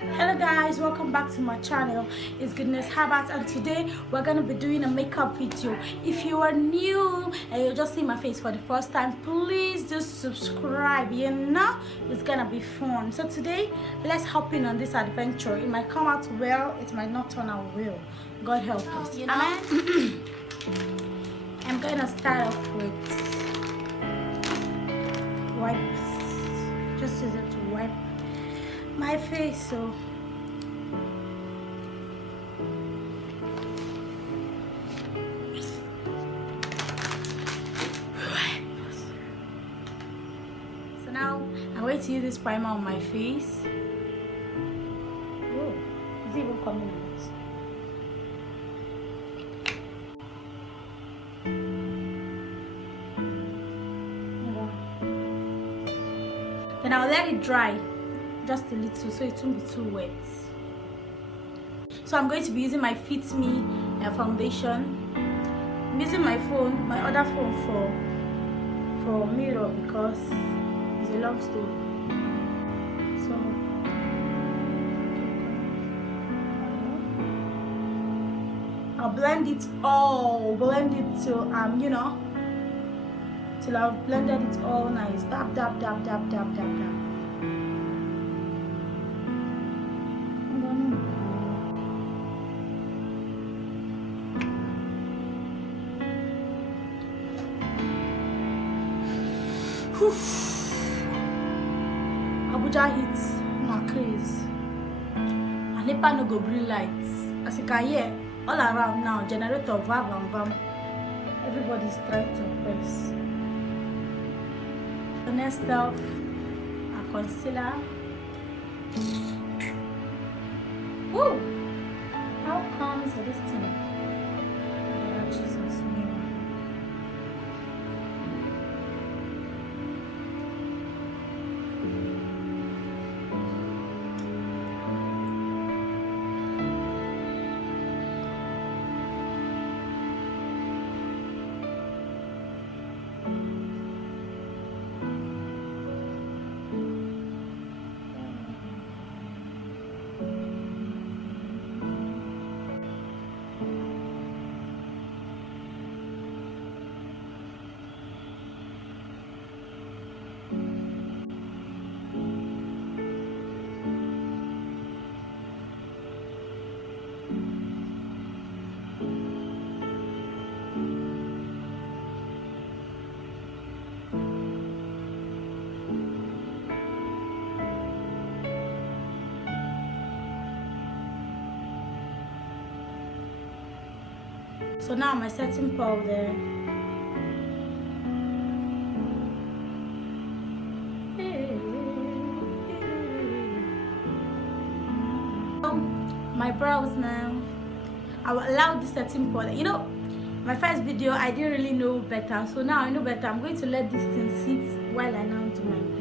Hello guys, welcome back to my channel. It's Goodness Habits, and today we're gonna be doing a makeup video. If you are new and you're just seeing my face for the first time, please just subscribe. You know it's gonna be fun. So today let's hop in on this adventure. It might come out well, it might not turn out well. God help us. You know? I'm gonna start off with wipes. Just use it to wipe my face. So now I'm going to use this primer on my face. Oh, is it even coming out? Then I'll let it dry just a little so it won't be too wet. So I'm going to be using my Fit Me foundation. I'm using my phone, my other phone for mirror because it's a long story. So I'll blend it till till I've blended it all nice. Dab dab dab dab dab dab dab. Abuja hits my craze. And NEPA no go bring lights. As you can hear, all around now, generator vam and vam. Everybody's trying to press. The next up, a concealer. Woo! How comes this thing? Oh, Jesus, me. So now my setting powder. My brows now. I will allow the setting powder. You know, my first video I didn't really know better, so now I know better. I'm going to let this thing sit while I now do my brows.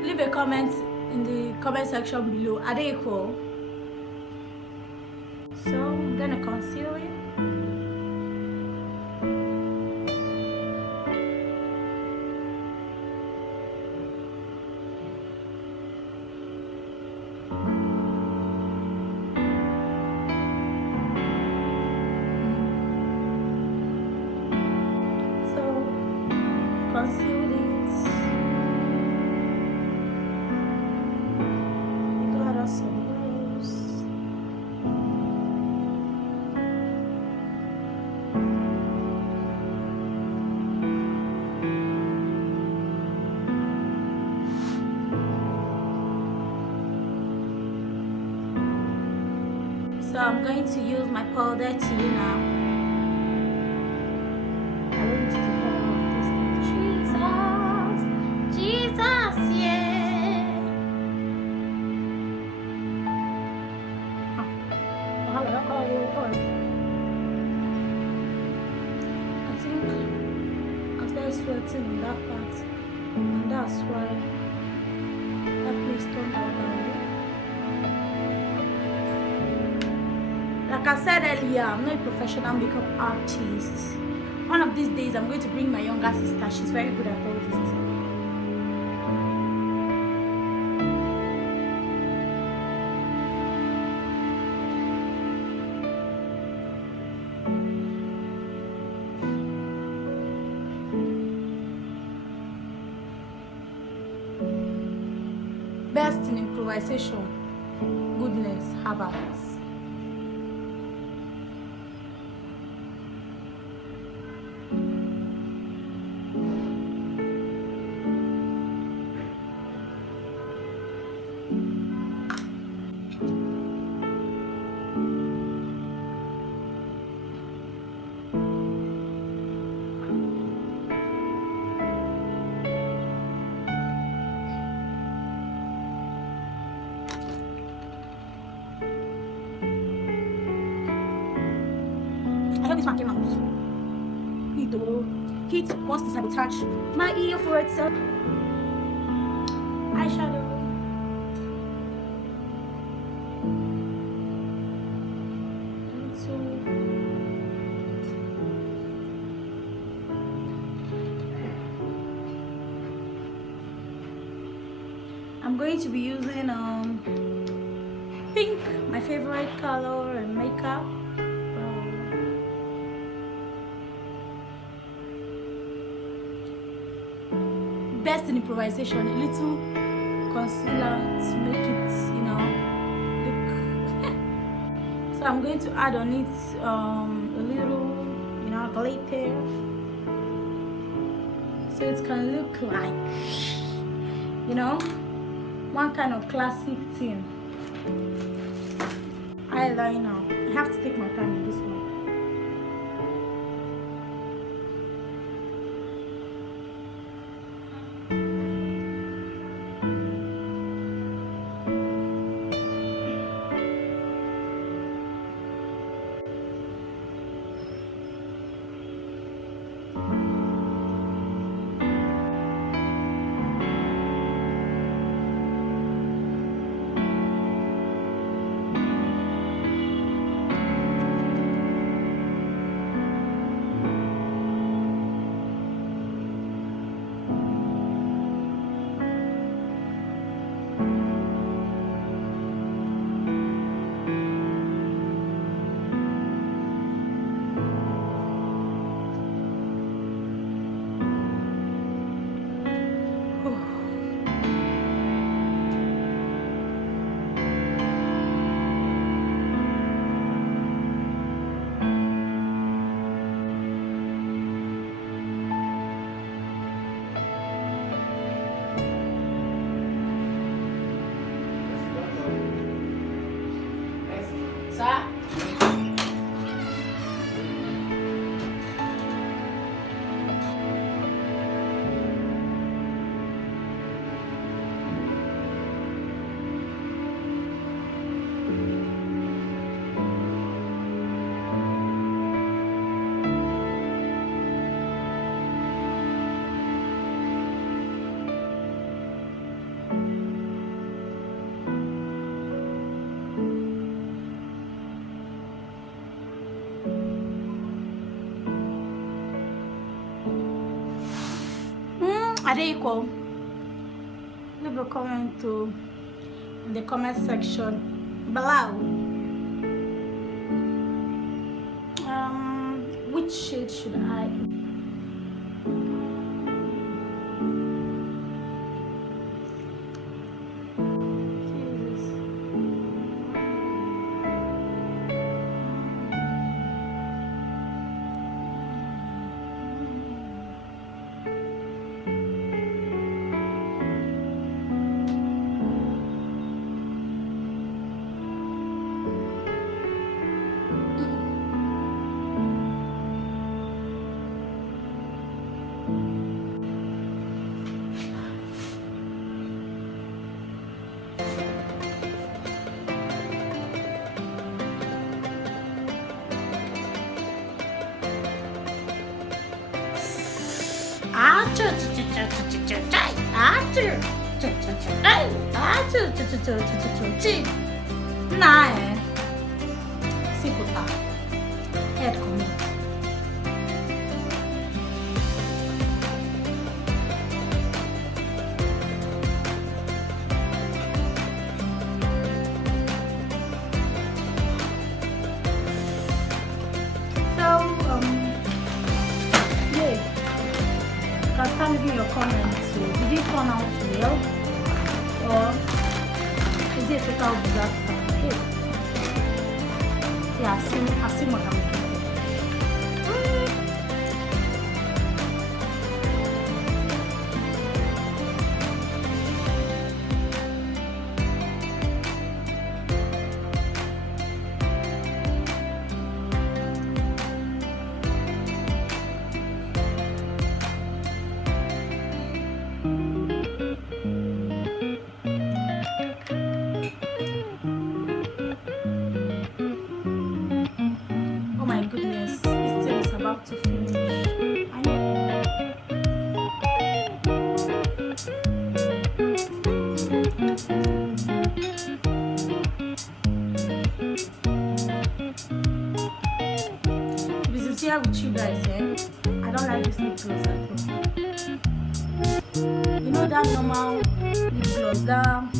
Leave a comment in the comment section below. Are they equal? So I'm gonna conceal it. So conceal it. So I'm going to use my powder to, you know, arrange the color of this thing. Jesus, yeah. I think I started sweating in that part, and that's why that place turned out that way. Like I said earlier, I'm not a professional makeup artist. One of these days, I'm going to bring my younger sister. She's very good at all these things. Best in improvisation, goodness, habits. I hope this one came out. Heat wants to sabotage my ear for itself. Eyeshadow. I'm going to be using pink, my favorite color in makeup. Best in improvisation, a little concealer to make it, you know, look. So I'm going to add on it a little, you know, glitter, so it can look like, you know, one kind of classic thing. Eyeliner. I have to take my time in this one. Are they equal? Leave a comment in the comment section below. Which shade should I? Nah, si puta. Head come. Yeah, you can start leaving your comments. So, did it turn out well, or is it a total disaster? Okay. Yeah, I've seen what I'm looking for. Oh my goodness, this thing is about to finish. I know. To be sincere with you guys, I don't like this lip gloss at all. You know that normal lip gloss, that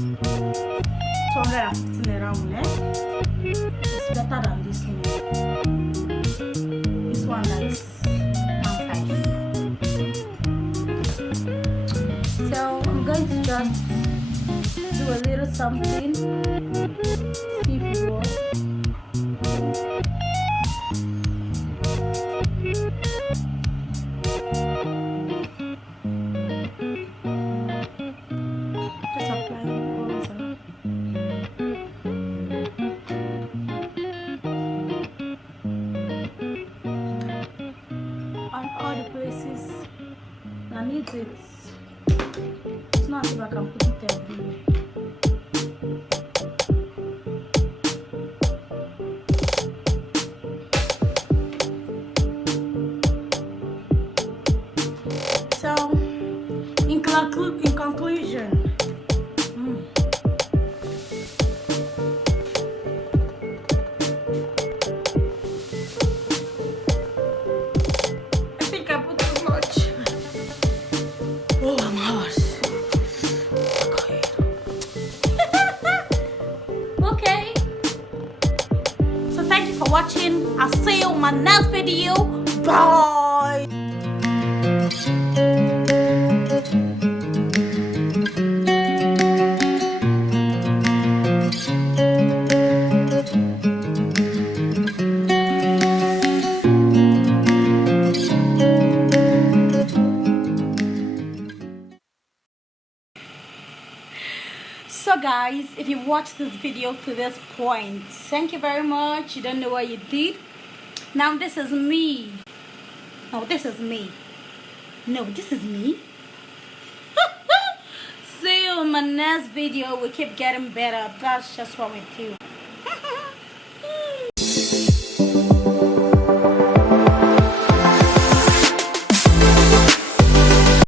215 naira one, it's better than this one. This one that is 1.5. So I'm going to just do a little something. See if it works. Just apply bronzer. On all the places that needs it. It's not as if I can put it everywhere. So, in conclusion, I think I put too much. Oh, I'm hot. Okay. So thank you for watching. I'll see you in my next video. Bye. So guys, if you watched this video to this point, thank you very much. You don't know what you did. Now this is me. No, this is me. No, this is me. See you in my next video. We keep getting better. That's just what we do.